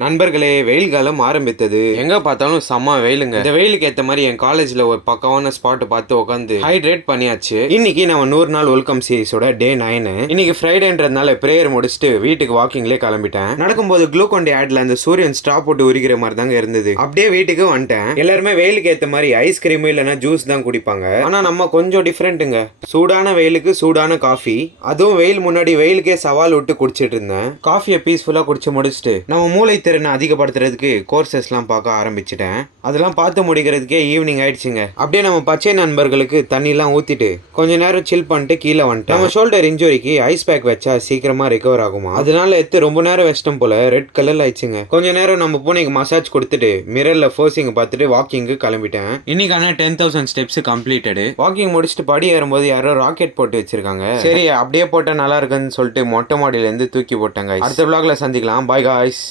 நண்பர்களே, வெயில் காலம் ஆரம்பித்தது. எங்க பார்த்தாலும் செம்ம வெயிலுங்க. இந்த வெயிலுக்கு ஏத்த மாதிரி என் காலேஜ்ல ஒரு பக்கமான ஸ்பாட் பார்த்து உட்காந்து ஹைட்ரேட் பண்ணியாச்சு. இன்னைக்கு நம்ம 100 நாள் வெல்கம் சீரிஸோட டே 9. இன்னைக்கு ஃப்ரைடேன்றதுனால பிரேயர் முடிச்சுட்டு வீட்டுக்கு வாக்கிங்லேயே கிளம்பிட்டேன். நடக்கும்போது குளூகோன் டி ஆட்ல அந்த சூரியன் ஸ்ட்ரா போட்டு உரிக்கிற மாதிரி தாங்க இருந்தது. அப்படியே வீட்டுக்கு வந்துட்டேன். எல்லாருமே வெயிலுக்கு ஏத்த மாதிரி ஐஸ்கிரீம் இல்லைன்னா ஜூஸ் தான் குடிப்பாங்க. ஆனா நம்ம கொஞ்சம் டிஃப்ரெண்ட்டுங்க. சூடான வெயிலுக்கு சூடான காஃபி, அதுவும் வெயில் முன்னாடி வெயிலுக்கே சவால் விட்டு குடிச்சிட்டு இருந்தேன். காஃபியை பீஸ்ஃபுல்லா குடிச்சு முடிச்சுட்டு நம்ம மூளை திறனை அதிகப்படுத்துறதுக்கு கோர்சஸ்லாம் பார்க்க ஆரம்பிச்சிட்டேன். அதெல்லாம் பார்த்து முடிக்கிறதுக்கே ஈவினிங் ஆயிடுச்சுங்க. அப்படியே நம்ம பச்சை நண்பர்களுக்கு தண்ணிலாம் ஊத்திட்டு கொஞ்ச நேரம் சில் பண்ணிட்டு கீழே வந்துட்டேன். நம்ம ஷோல்டர் இன்ஜுரிக்கு ஐஸ் பேக் வச்சா சீக்கிரமா ரிகவர் ஆகுமா, அதனால எடுத்து ரொம்ப நேரம் வெஸ்டம் போல ரெட் கலர்ல ஆயிடுச்சுங்க. கொஞ்ச நேரம் நம்ம பூனைக்கு மசாஜ் கொடுத்துட்டு மிரர்ல ஃபோர்சிங் பார்த்துட்டு வாக்கிங்கு கிளம்பிட்டேன். இன்னைக்கான 10,000 ஸ்டெப்ஸ் கம்ப்ளீட்டடு. வாக்கிங் முடிச்சுட்டு படி ஏறும்போது யாரோ ராக்கெட் போட்டு வச்சிருக்காங்க. சரி அப்படியே போட்டா நல்லா இருக்குன்னு சொல்லிட்டு மொட்டை மாடியில இருந்து தூக்கி போட்டாங்க. அடுத்த vlogல சந்திக்கலாம். Bye guys.